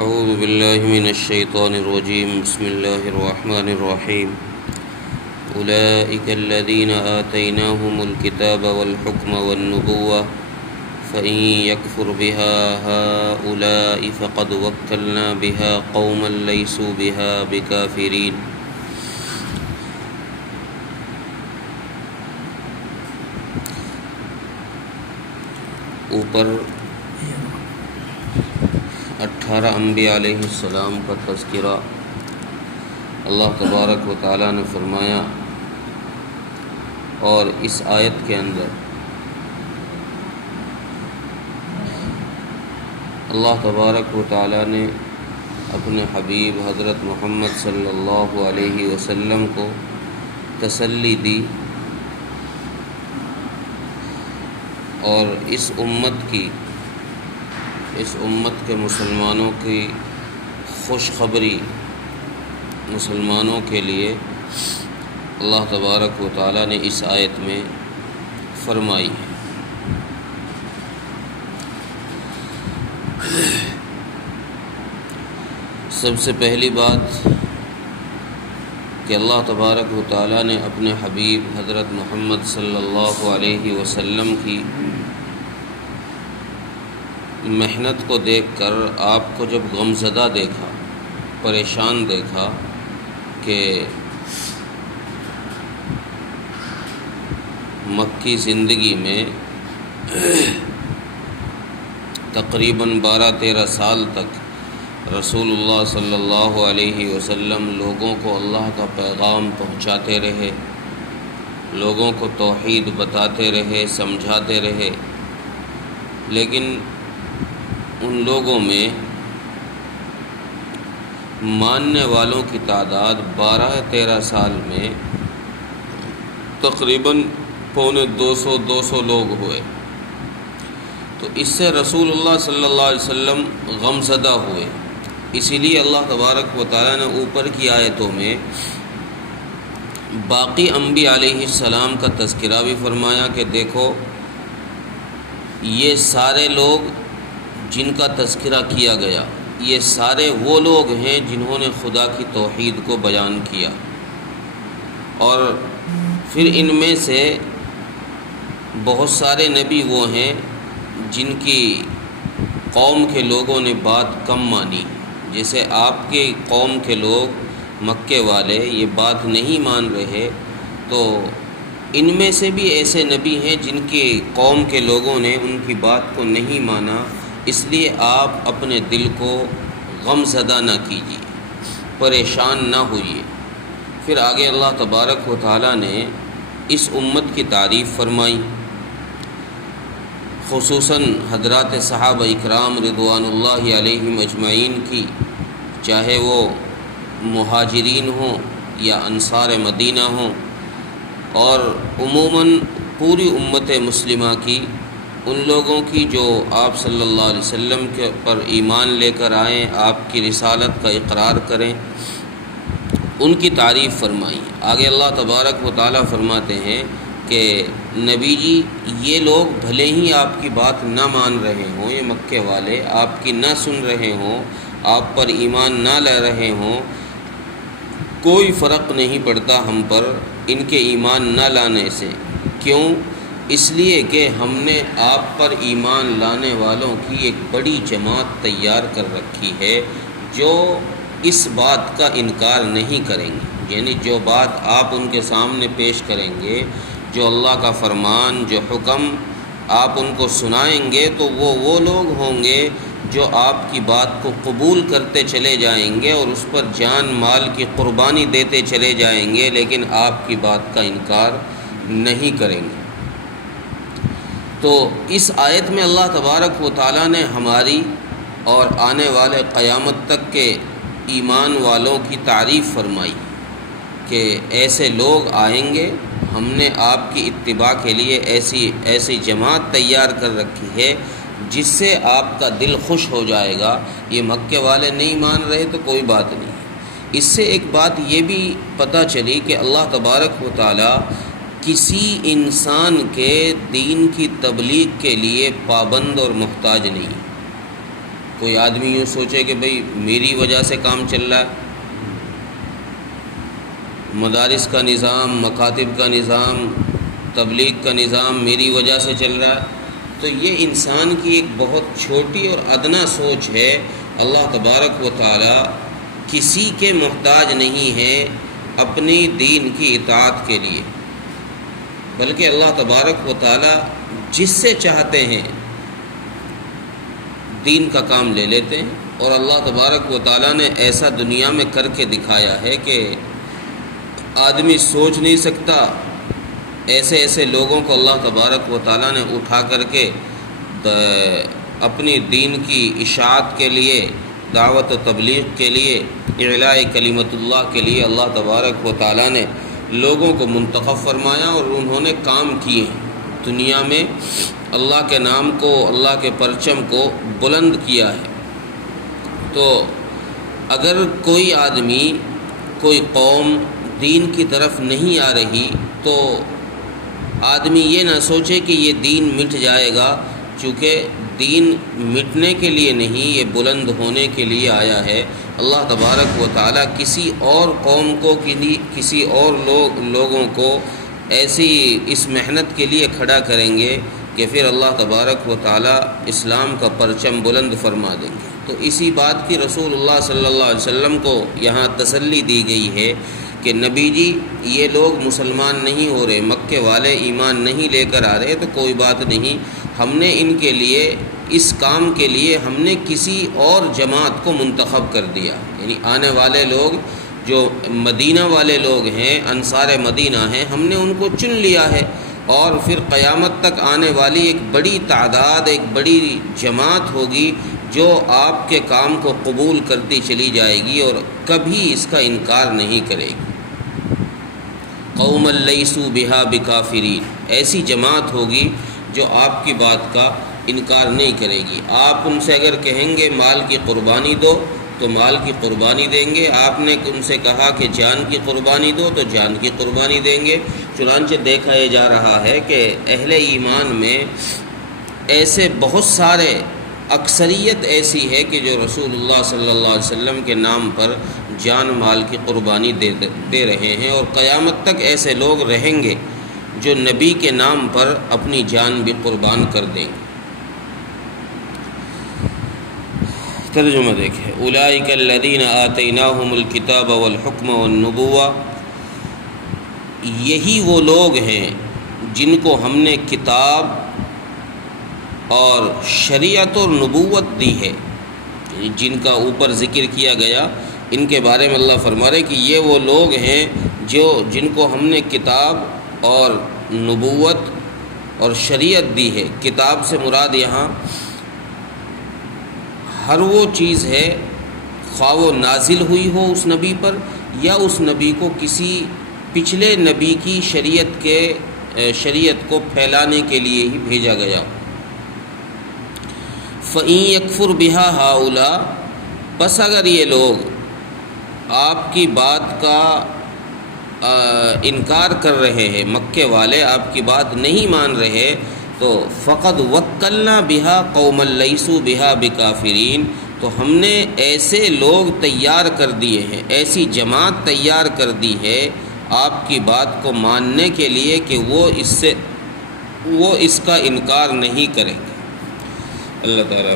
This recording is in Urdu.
اعوذ باللہ من الشیطان الرجیم بسم اللہ الرحمن الرحیم اولئک الذین آتیناہم الکتاب والحکم والنبوة فإن یکفر بها هؤلاء فقد وکلنا بها قوما لیسوا بها بکافرین۔ اوپر 18 انبیاء علیہ السلام کا تذکرہ اللہ تبارک و تعالیٰ نے فرمایا، اور اس آیت کے اندر اللہ تبارک و تعالیٰ نے اپنے حبیب حضرت محمد صلی اللہ علیہ وسلم کو تسلی دی اور اس امت کے مسلمانوں کی خوشخبری مسلمانوں کے لیے اللہ تبارک و تعالیٰ نے اس آیت میں فرمائی ہے۔ سب سے پہلی بات کہ اللہ تبارک و تعالیٰ نے اپنے حبیب حضرت محمد صلی اللہ علیہ وسلم کی محنت کو دیکھ کر آپ کو جب غمزدہ دیکھا، پریشان دیکھا کہ مکی زندگی میں تقریباً 12-13 سال تک رسول اللہ صلی اللہ علیہ وسلم لوگوں کو اللہ کا پیغام پہنچاتے رہے، لوگوں کو توحید بتاتے رہے، سمجھاتے رہے، لیکن ان لوگوں میں ماننے والوں کی تعداد 12-13 سال میں تقریباً 250 لوگ ہوئے۔ تو اس سے رسول اللہ صلی اللہ علیہ وسلم غمزدہ ہوئے، اسی لیے اللہ تبارک و تعالیٰ نے اوپر کی آیتوں میں باقی انبیاء علیہ السلام کا تذکرہ بھی فرمایا کہ دیکھو یہ سارے لوگ جن کا تذکرہ کیا گیا، یہ سارے وہ لوگ ہیں جنہوں نے خدا کی توحید کو بیان کیا، اور پھر ان میں سے بہت سارے نبی وہ ہیں جن کی قوم کے لوگوں نے بات کم مانی، جیسے آپ کے قوم کے لوگ مکے والے یہ بات نہیں مان رہے، تو ان میں سے بھی ایسے نبی ہیں جن کی قوم کے لوگوں نے ان کی بات کو نہیں مانا، اس لیے آپ اپنے دل کو غم زدہ نہ کیجیے، پریشان نہ ہوئیے۔ پھر آگے اللہ تبارک و تعالیٰ نے اس امت کی تعریف فرمائی، خصوصاً حضرات صحابہ اکرام رضوان اللہ علیہم اجمعین کی، چاہے وہ مہاجرین ہوں یا انصار مدینہ ہوں، اور عموماً پوری امت مسلمہ کی، ان لوگوں کی جو آپ صلی اللہ علیہ وسلم کے پر ایمان لے کر آئیں، آپ کی رسالت کا اقرار کریں، ان کی تعریف فرمائی۔ آگے اللہ تبارک و تعالیٰ فرماتے ہیں کہ نبی جی یہ لوگ بھلے ہی آپ کی بات نہ مان رہے ہوں، یہ مکے والے آپ کی نہ سن رہے ہوں، آپ پر ایمان نہ لے رہے ہوں، کوئی فرق نہیں پڑتا ہم پر ان کے ایمان نہ لانے سے۔ کیوں؟ اس لیے کہ ہم نے آپ پر ایمان لانے والوں کی ایک بڑی جماعت تیار کر رکھی ہے جو اس بات کا انکار نہیں کریں گے، یعنی جو بات آپ ان کے سامنے پیش کریں گے، جو اللہ کا فرمان، جو حکم آپ ان کو سنائیں گے، تو وہ لوگ ہوں گے جو آپ کی بات کو قبول کرتے چلے جائیں گے اور اس پر جان مال کی قربانی دیتے چلے جائیں گے، لیکن آپ کی بات کا انکار نہیں کریں گے۔ تو اس آیت میں اللہ تبارک و تعالیٰ نے ہماری اور آنے والے قیامت تک کے ایمان والوں کی تعریف فرمائی کہ ایسے لوگ آئیں گے، ہم نے آپ کی اتباع کے لیے ایسی جماعت تیار کر رکھی ہے جس سے آپ کا دل خوش ہو جائے گا۔ یہ مکے والے نہیں مان رہے تو کوئی بات نہیں۔ اس سے ایک بات یہ بھی پتہ چلی کہ اللہ تبارک و تعالیٰ کسی انسان کے دین کی تبلیغ کے لیے پابند اور محتاج نہیں، کوئی آدمی یوں سوچے کہ بھئی میری وجہ سے کام چل رہا ہے، مدارس کا نظام، مکاتب کا نظام، تبلیغ کا نظام میری وجہ سے چل رہا ہے، تو یہ انسان کی ایک بہت چھوٹی اور ادنا سوچ ہے۔ اللہ تبارک و تعالی کسی کے محتاج نہیں ہے اپنی دین کی اطاعت کے لیے، بلکہ اللہ تبارک و تعالی جس سے چاہتے ہیں دین کا کام لے لیتے ہیں، اور اللہ تبارک و تعالی نے ایسا دنیا میں کر کے دکھایا ہے کہ آدمی سوچ نہیں سکتا۔ ایسے ایسے لوگوں کو اللہ تبارک و تعالی نے اٹھا کر کے اپنی دین کی اشاعت کے لیے، دعوت و تبلیغ کے لیے، اعلاء کلمت اللہ کے لیے اللہ تبارک و تعالی نے لوگوں کو منتخب فرمایا، اور انہوں نے کام کیے ہیں دنیا میں، اللہ کے نام کو، اللہ کے پرچم کو بلند کیا ہے۔ تو اگر کوئی آدمی، کوئی قوم دین کی طرف نہیں آ رہی تو آدمی یہ نہ سوچے کہ یہ دین مٹ جائے گا، چونکہ دین مٹنے کے لیے نہیں، یہ بلند ہونے کے لیے آیا ہے۔ اللہ تبارک و تعالی کسی اور قوم کو، کسی اور لوگوں کو ایسی اس محنت کے لیے کھڑا کریں گے کہ پھر اللہ تبارک و تعالی اسلام کا پرچم بلند فرما دیں گے۔ تو اسی بات کی رسول اللہ صلی اللہ علیہ وسلم کو یہاں تسلی دی گئی ہے کہ نبی جی یہ لوگ مسلمان نہیں ہو رہے، مکے والے ایمان نہیں لے کر آ رہے، تو کوئی بات نہیں، ہم نے ان کے لیے، اس کام کے لیے ہم نے کسی اور جماعت کو منتخب کر دیا۔ یعنی آنے والے لوگ جو مدینہ والے لوگ ہیں، انصار مدینہ ہیں، ہم نے ان کو چن لیا ہے، اور پھر قیامت تک آنے والی ایک بڑی تعداد، ایک بڑی جماعت ہوگی جو آپ کے کام کو قبول کرتی چلی جائے گی اور کبھی اس کا انکار نہیں کرے گی۔ قوم لیسوا بہا بکافرین، ایسی جماعت ہوگی جو آپ کی بات کا انکار نہیں کرے گی۔ آپ ان سے اگر کہیں گے مال کی قربانی دو تو مال کی قربانی دیں گے، آپ نے ان سے کہا کہ جان کی قربانی دو تو جان کی قربانی دیں گے۔ چنانچہ دیکھا یہ جا رہا ہے کہ اہل ایمان میں ایسے بہت سارے، اکثریت ایسی ہے کہ جو رسول اللہ صلی اللہ علیہ وسلم کے نام پر جان مال کی قربانی دے رہے ہیں، اور قیامت تک ایسے لوگ رہیں گے جو نبی کے نام پر اپنی جان بھی قربان کر دیں گے۔ ترجمہ دیکھیں، اولئک الذین آتیناہم الکتاب والحکم والنبوہ، یہی وہ لوگ ہیں جن کو ہم نے کتاب اور شریعت اور نبوت دی ہے، جن کا اوپر ذکر کیا گیا، ان کے بارے میں اللہ فرما رہے کہ یہ وہ لوگ ہیں جن کو ہم نے کتاب اور نبوت اور شریعت دی ہے۔ کتاب سے مراد یہاں ہر وہ چیز ہے، خواہ وہ نازل ہوئی ہو اس نبی پر، یا اس نبی کو کسی پچھلے نبی کی شریعت کو پھیلانے کے لیے ہی بھیجا گیا۔ فَإِن يَكْفُرْ بِهَا هَؤُلَاء، بس اگر یہ لوگ آپ کی بات کا انکار کر رہے ہیں، مکے والے آپ کی بات نہیں مان رہے، تو فقد وکلنا بہا قوما لیسوا بہا بکافرین، تو ہم نے ایسے لوگ تیار کر دیے ہیں، ایسی جماعت تیار کر دی ہے آپ کی بات کو ماننے کے لیے کہ وہ اس کا انکار نہیں کریں گے۔ اللہ تعالیٰ